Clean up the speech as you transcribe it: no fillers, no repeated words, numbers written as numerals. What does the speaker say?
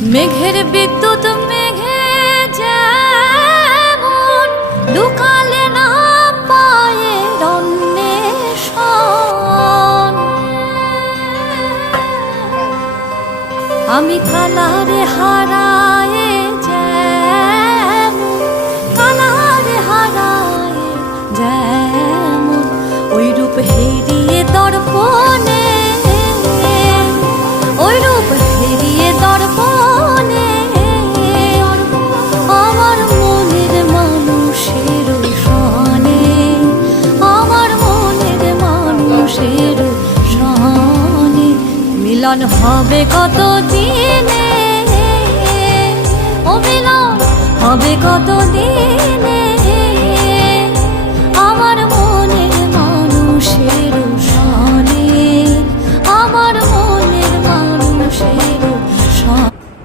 মেঘের বিদ্যুৎ মেঘে যেমন লুকালে না পায়ে অন্বেষণ, আমি কালারে হারায়ে যেমন, কালারে হারায়ে যেমন ওই রূপ হেরিয়ে দর্পণে, ওই রূপ হেরিয়ে দর্পণে আমার মনের মানুষের সনে, আমার মনের মানুষের সনে মিলন হবে কত দিনে, ও মিলন হবে কত দিনে।